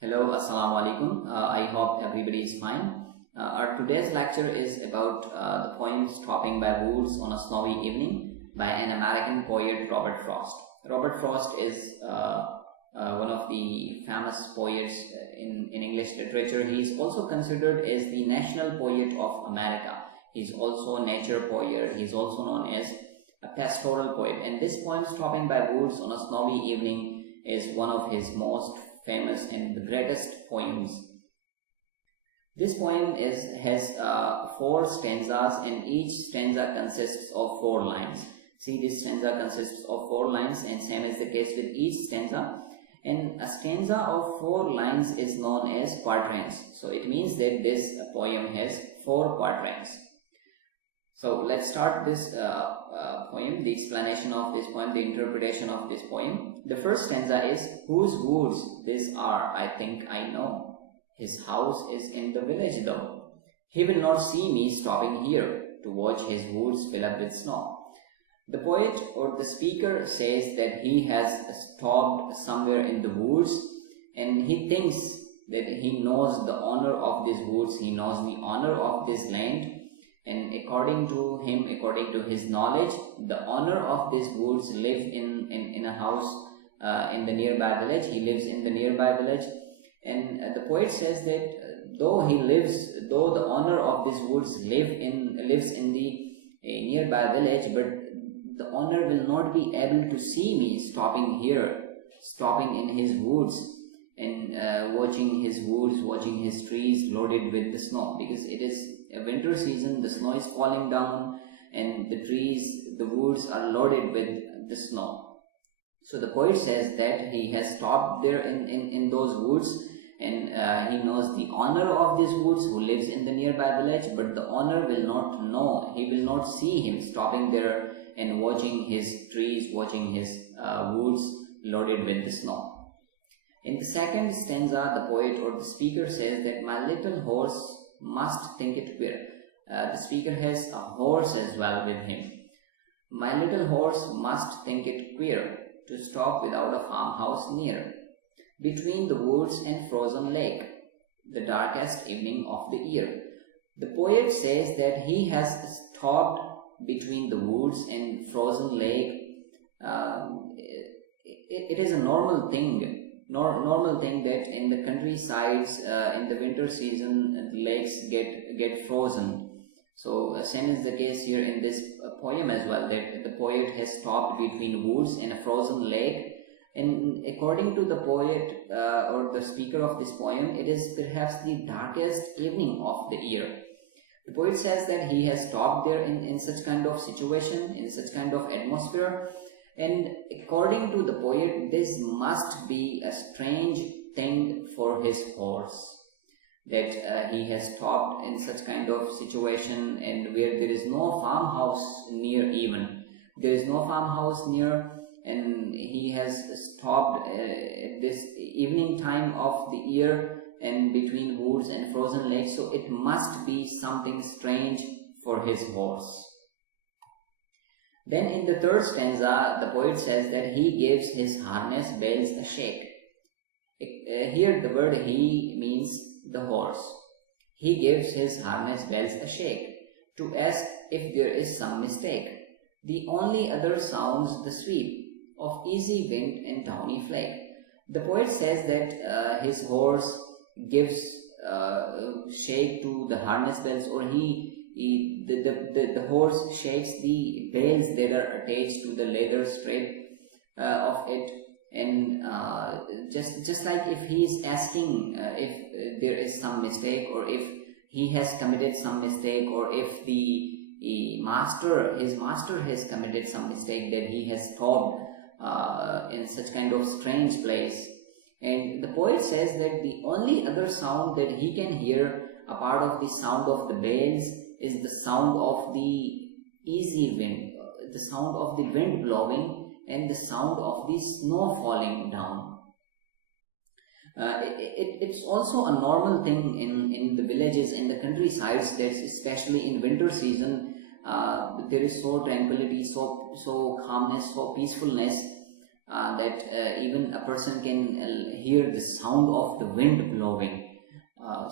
Hello, Assalamu alaikum. I hope everybody is fine. Our today's lecture is about the poem Stopping by Woods on a Snowy Evening by an American poet, Robert Frost. Robert Frost is one of the famous poets in English literature. He is also considered as the national poet of America. He is also a nature poet. He is also known as a pastoral poet. And this poem, Stopping by Woods on a Snowy Evening, is one of his most famous and the greatest poems. This poem has 4 stanzas, and each stanza consists of 4 lines. See, this stanza consists of 4 lines, and same is the case with each stanza. And a stanza of 4 lines is known as quatrains. So it means that this poem has 4 quatrains. So let's start this poem, the explanation of this poem, the interpretation of this poem. The first stanza is, whose woods these are, I think I know. His house is in the village though. He will not see me stopping here to watch his woods fill up with snow. The poet or the speaker says that he has stopped somewhere in the woods, and he thinks that he knows the owner of these woods, he knows the owner of this land. And according to him, according to his knowledge, the owner of these woods live in a house in the nearby village. He lives in the nearby village. And the poet says that though the owner of these woods lives in the nearby village, but the owner will not be able to see me stopping here, stopping in his woods and watching his woods, watching his trees loaded with the snow, because it is a winter season, the snow is falling down and the trees, the woods are loaded with the snow. So the poet says that he has stopped there in those woods, and he knows the owner of these woods who lives in the nearby village, but the owner will not know, he will not see him stopping there and watching his trees, watching his woods loaded with the snow. In the second stanza, the poet or the speaker says that my little horse must think it queer. The speaker has a horse as well with him. My little horse must think it queer to stop without a farmhouse near, between the woods and frozen lake, the darkest evening of the year. The poet says that he has stopped between the woods and frozen lake. It is a normal thing that in the countrysides in the winter season the lakes get frozen. So same is the case here in this poem as well, that the poet has stopped between woods and a frozen lake. And according to the poet or the speaker of this poem, it is perhaps the darkest evening of the year. The poet says that he has stopped there in such kind of situation, in such kind of atmosphere. And according to the poet, this must be a strange thing for his horse, that he has stopped in such kind of situation and where there is no farmhouse near even. There is no farmhouse near, and he has stopped at this evening time of the year and between woods and frozen lakes. So it must be something strange for his horse. Then in the third stanza, the poet says that he gives his harness bells a shake. Here the word he means the horse. He gives his harness bells a shake to ask if there is some mistake. The only other sounds the sweep of easy wind and downy flake. The poet says that his horse gives shake to the harness bells, or the horse shakes the bells that are attached to the leather strap of it, and just like if he is asking if there is some mistake, or if he has committed some mistake, or if his master has committed some mistake, that he has stopped in such kind of strange place. And the poet says that the only other sound that he can hear apart of the sound of the bells is the sound of the easy wind, the sound of the wind blowing, and the sound of the snow falling down. It's also a normal thing in the villages, in the countrysides, that especially in winter season there is so tranquility, so calmness, so peacefulness, that even a person can hear the sound of the wind blowing.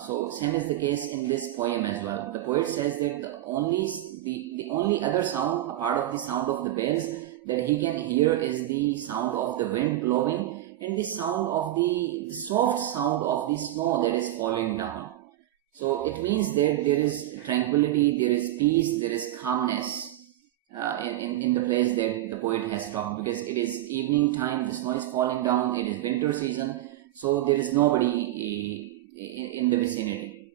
So same is the case in this poem as well. The poet says that the only other sound apart of the sound of the bells that he can hear is the sound of the wind blowing and the sound of the soft sound of the snow that is falling down. So it means that there is tranquility, there is peace, there is calmness in the place that the poet has talked, because it is evening time, the snow is falling down, it is winter season, so there is nobody in the vicinity.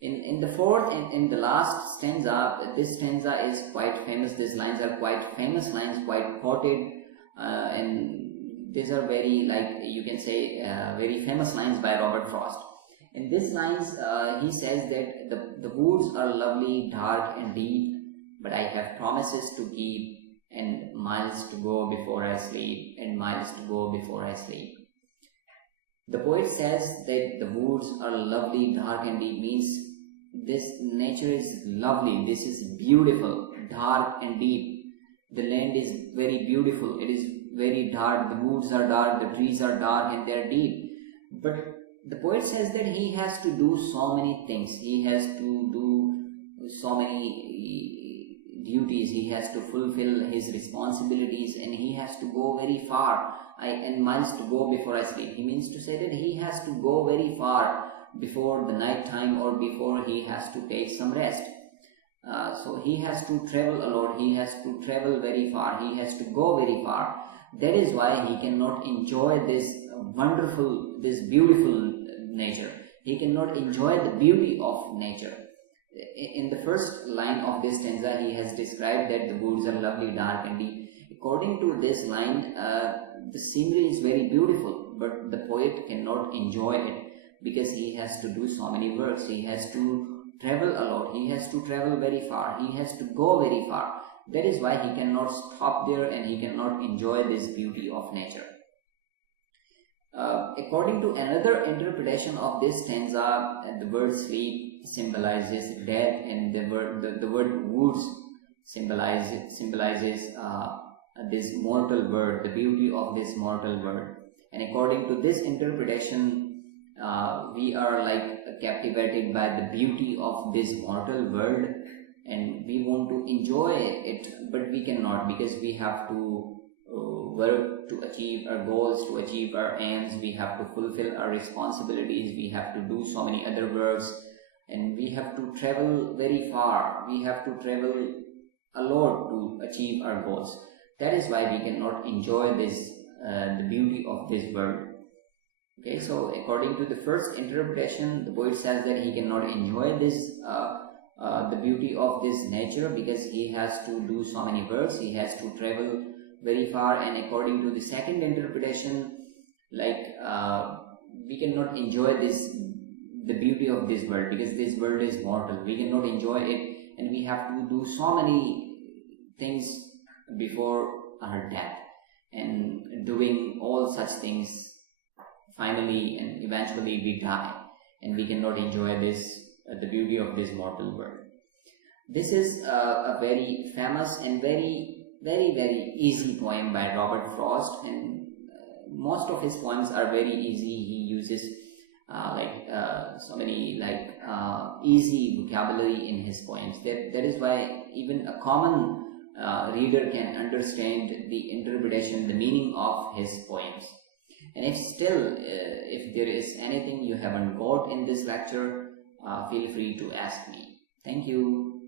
In the fourth and in the last stanza, this stanza is quite famous. These lines are quite famous lines, quite quoted, and these are very, like you can say, very famous lines by Robert Frost. In these lines, he says that the woods are lovely, dark and deep, but I have promises to keep and miles to go before I sleep, and miles to go before I sleep. The poet says that the woods are lovely, dark and deep, means this nature is lovely, this is beautiful, dark and deep. The land is very beautiful, it is very dark, the woods are dark, the trees are dark and they are deep. But the poet says that he has to do so many things, he has to do so many duties, he has to fulfill his responsibilities, and he has to go very far and miles to go before I sleep. He means to say that he has to go very far before the night time or before he has to take some rest. So he has to travel a lot, he has to travel very far, he has to go very far. That is why he cannot enjoy this wonderful, this beautiful nature. He cannot enjoy the beauty of nature. In the first line of this stanza, he has described that the woods are lovely, dark and deep. According to this line, the scenery is very beautiful, but the poet cannot enjoy it because he has to do so many works. He has to travel a lot, he has to travel very far, he has to go very far. That is why he cannot stop there and he cannot enjoy this beauty of nature. According to another interpretation of this stanza, the word sleep symbolizes death, and the word woods symbolizes this mortal world, the beauty of this mortal world. And according to this interpretation, we are like captivated by the beauty of this mortal world, and we want to enjoy it, but we cannot, because we have to work to achieve our goals, to achieve our aims. We have to fulfill our responsibilities, we have to do so many other works, and we have to travel very far, we have to travel a lot to achieve our goals. That is why we cannot enjoy this the beauty of this world. Okay, so according to the first interpretation, the poet says that he cannot enjoy this the beauty of this nature because he has to do so many works, he has to travel very far. And according to the second interpretation, like we cannot enjoy the beauty of this world because this world is mortal, we cannot enjoy it, and we have to do so many things before our death, and doing all such things, finally and eventually we die, and we cannot enjoy this the beauty of this mortal world. This is a very famous and very easy poem by Robert Frost, and most of his poems are very easy. He uses so many easy vocabulary in his poems. That is why even a common reader can understand the interpretation, the meaning of his poems. And if there is anything you haven't got in this lecture, feel free to ask me. Thank you.